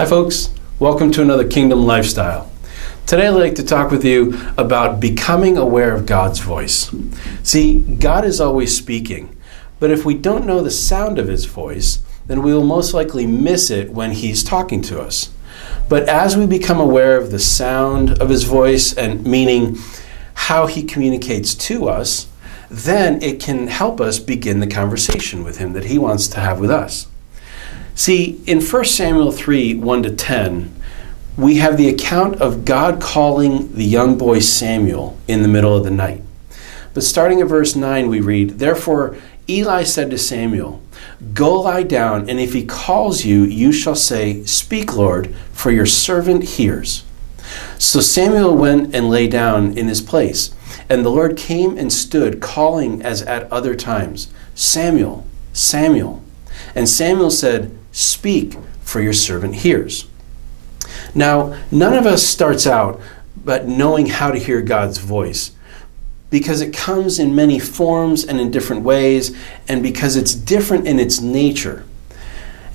Hi folks, welcome to another Kingdom Lifestyle. Today I'd like to talk with you about becoming aware of God's voice. See, God is always speaking, but if we don't know the sound of His voice, then we will most likely miss it when He's talking to us. But as we become aware of the sound of His voice, and meaning how He communicates to us, then it can help us begin the conversation with Him that He wants to have with us. See, in 1 Samuel 3, 1-10, we have the account of God calling the young boy Samuel in the middle of the night. But starting at verse 9, we read, "Therefore Eli said to Samuel, 'Go lie down, and if he calls you, you shall say, Speak, Lord, for your servant hears.' So Samuel went and lay down in his place, and the Lord came and stood, calling as at other times, 'Samuel, Samuel.' And Samuel said, 'Speak, for your servant hears.'" Now, none of us starts out but knowing how to hear God's voice, because it comes in many forms and in different ways, and because it's different in its nature.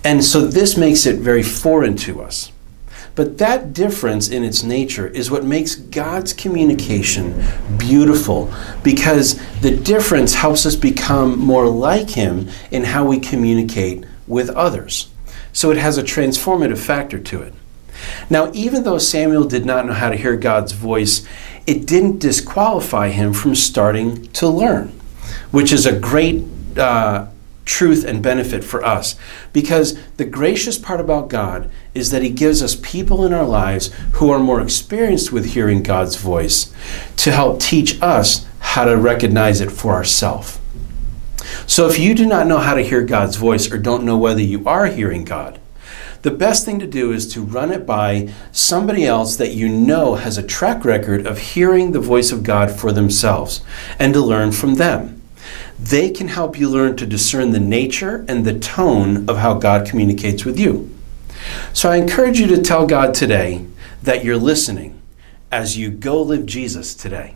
And so this makes it very foreign to us. But that difference in its nature is what makes God's communication beautiful, because the difference helps us become more like Him in how we communicate with others. So it has a transformative factor to it. Now, even though Samuel did not know how to hear God's voice, it didn't disqualify him from starting to learn, which is a great truth and benefit for us, because the gracious part about God is that He gives us people in our lives who are more experienced with hearing God's voice to help teach us how to recognize it for ourselves. So if you do not know how to hear God's voice, or don't know whether you are hearing God, the best thing to do is to run it by somebody else that you know has a track record of hearing the voice of God for themselves, and to learn from them. They can help you learn to discern the nature and the tone of how God communicates with you. So I encourage you to tell God today that you're listening as you go live Jesus today.